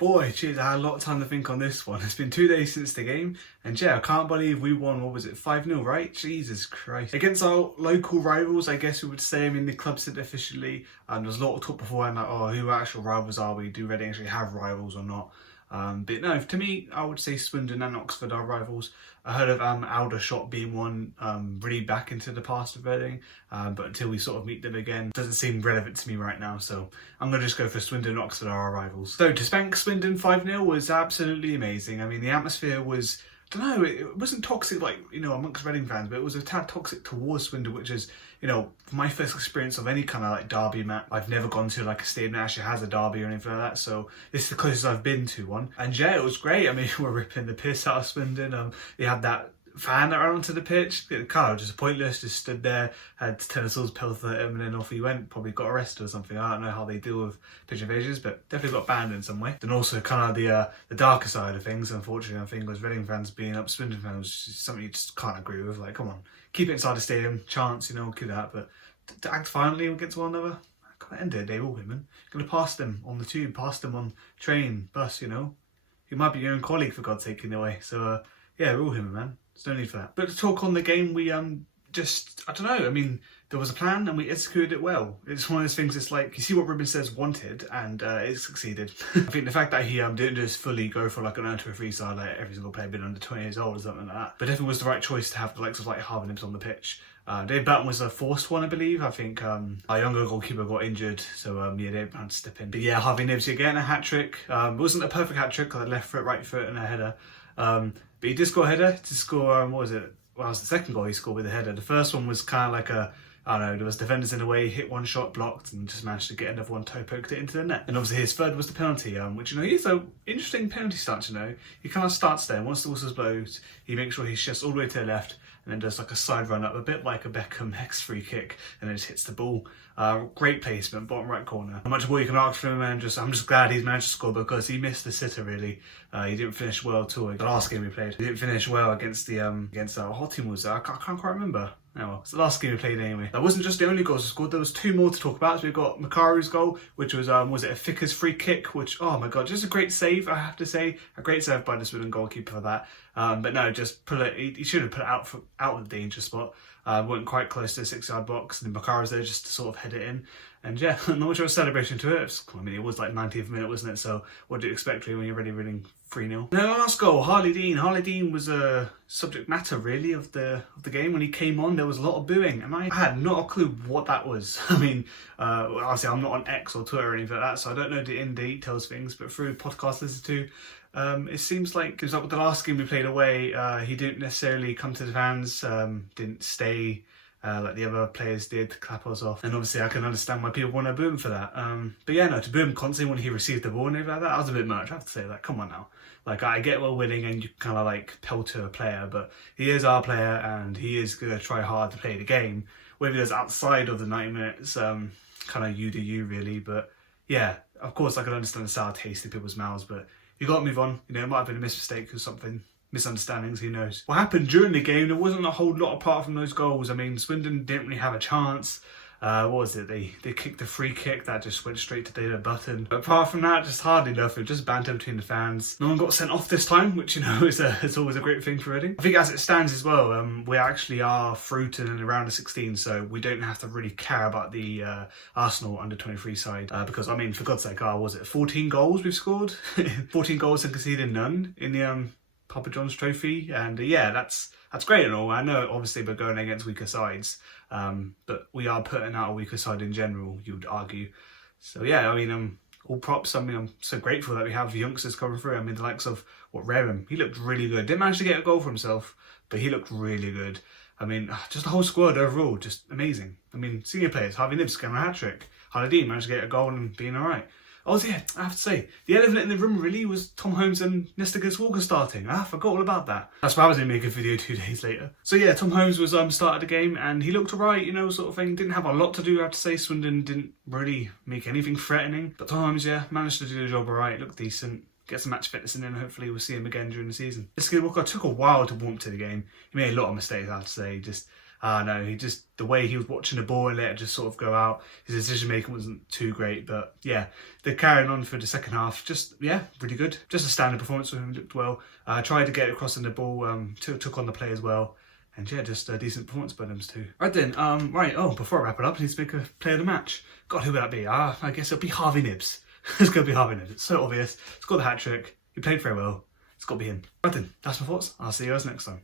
Boy, cheers, I had a lot of time to think on this one. It's been 2 days since the game, and yeah, I can't believe we won, what was it, 5-0, right? Jesus Christ. Against our local rivals, I guess we would say. I mean, the club said officially, and there was a lot of talk beforehand, like, oh, who actual rivals are we? Do Reading actually have rivals or not? But no, to me, I would say Swindon and Oxford are rivals. I heard of Aldershot being one really back into the past of Reading, but until we sort of meet them again, it doesn't seem relevant to me right now, so I'm going to just go for Swindon and Oxford are our rivals. So to spank Swindon 5-0 was absolutely amazing. I mean, the atmosphere was, I don't know, it wasn't toxic like, you know, amongst Reading fans, but it was a tad toxic towards Swindon, which is, you know, my first experience of any kind of like derby match. I've never gone to like a stadium that actually has a derby or anything like that, so this is the closest I've been to one. And yeah, it was great. I mean, we're ripping the piss out of Swindon. They had that fan around onto the pitch. The car just pointless, just stood there, had tennis pelted at him, and then off he went. Probably got arrested or something. I don't know how they deal with pitch invasions, but definitely got banned in some way. Then also kind of the darker side of things, unfortunately, I think, was Reading fans being up Swindon fans, which is something you just can't agree with. Like, come on, keep it inside the stadium, chance, you know, keep that, but to act violently against one another, at the end of the day, all women, you're gonna pass them on the tube, pass them on train, bus, you know. You might be your own colleague, for God's sake, in a way. So yeah, we're all human, man. There's no need for that. But to talk on the game, we just, I don't know, I mean, there was a plan and we executed it well. It's one of those things, it's like, you see what Ruben says wanted, and it succeeded. I think the fact that he didn't just fully go for like an earn to a free side, like every single player been under 20 years old or something like that, but definitely was the right choice to have the likes of like Harvey Nibbs on the pitch. Dave Burton was a forced one, I believe. I think our younger goalkeeper got injured, so yeah, Dave had to step in. But yeah, Harvey Nibbs getting a hat-trick. It wasn't a perfect hat-trick, like left foot, right foot and a header. But he did score a header to score, what was it? Well, it was the second goal he scored with a header. The first one was kind of like a, I don't know, there was defenders in the way, hit one shot, blocked, and just managed to get another one, toe poked it into the net. And obviously his third was the penalty, which, you know, he's an interesting penalty stance, you know. He kind of starts there, and once the whistle's blows, he makes sure he shifts all the way to the left, and then does like a side run up, a bit like a Beckham X free kick, and then just hits the ball. Great placement, bottom right corner. Not much more you can ask from him, and I'm just glad he's managed to score, because he missed the sitter really. He didn't finish well at all. The last game we played, he didn't finish well against the what team was that? I can't quite remember. Oh well, it's the last game we played anyway. That wasn't just the only goals we scored, there was two more to talk about. So we've got Makaru's goal, which was it a Ficker's free kick, which, oh my god, just a great save, I have to say. A great save by the Swindon goalkeeper for that. But no, just pull it, he should have put it out of the danger spot. Went quite close to the 6-yard box, and then Makaru's there just to sort of head it in. And yeah, not much of a celebration to it. I mean, it was like 90th minute, wasn't it? So what do you expect really when you're already winning 3-0? Now, last goal, Harley Dean. Harley Dean was a subject matter really of the game. When he came on, there was a lot of booing, and I had not a clue what that was. I mean, obviously I'm not on X or Twitter or anything like that, so I don't know the in-details things, but through podcasts listen to, it seems like, because like with the last game we played away, he didn't necessarily come to the fans, didn't stay like the other players did to clap us off. And obviously I can understand why people want to boo him for that. But yeah, no, to boo him constantly when he received the ball and everything like that was a bit much, I have to say. Like, come on now. Like, I get we're winning and you kind of like pelter a player, but he is our player and he is going to try hard to play the game. Whether it's outside of the 90 minutes, kind of you do you really. But yeah, of course I can understand the sour taste in people's mouths, but you got to move on. You know, it might have been a mistake or something. Misunderstandings, who knows. What happened during the game, there wasn't a whole lot apart from those goals. I mean, Swindon didn't really have a chance. What was it? They kicked a free kick that just went straight to David Button. But apart from that, just hardly nothing. Just banter between the fans. No one got sent off this time, which, you know, it's always a great thing for Reading. I think as it stands as well, we actually are through to the round of 16, so we don't have to really care about the Arsenal under-23 side. Because, I mean, for God's sake, was it 14 goals we've scored? 14 goals and conceded none in the Papa John's trophy, and yeah, that's great and all. I know obviously we're going against weaker sides, but we are putting out a weaker side in general, you would argue. So yeah, I mean, all props. I mean, I'm so grateful that we have youngsters coming through. I mean, the likes of Rareham, he looked really good. Didn't manage to get a goal for himself, but he looked really good. I mean, just the whole squad overall, just amazing. I mean, senior players, Harvey Nibbs getting a hat-trick. Harley Dean managed to get a goal and being alright. Oh yeah, I have to say, the elephant in the room really was Tom Holmes and Nesta Walker starting. I forgot all about that. That's why I was going to make a video 2 days later. So yeah, Tom Holmes was started the game and he looked alright, you know, sort of thing. Didn't have a lot to do, I have to say. Swindon didn't really make anything threatening. But Tom Holmes, yeah, managed to do the job alright, looked decent. Get some match fitness in, and hopefully we'll see him again during the season. Nesta Walker took a while to warm to the game. He made a lot of mistakes, I have to say. Just No, the way he was watching the ball and let it just sort of go out, his decision making wasn't too great. But yeah, they're carrying on for the second half. Just, yeah, really good. Just a standard performance from him, looked well. Tried to get across in the ball, took on the play as well. And yeah, just a decent performance by them too. Right then, before I wrap it up, I need to make a player of the match. God, who would that be? I guess it'll be Harvey Nibbs. It's going to be Harvey Nibbs. It's so obvious. It's got the hat trick. He played very well. It's got to be him. Right then, that's my thoughts. I'll see you guys next time.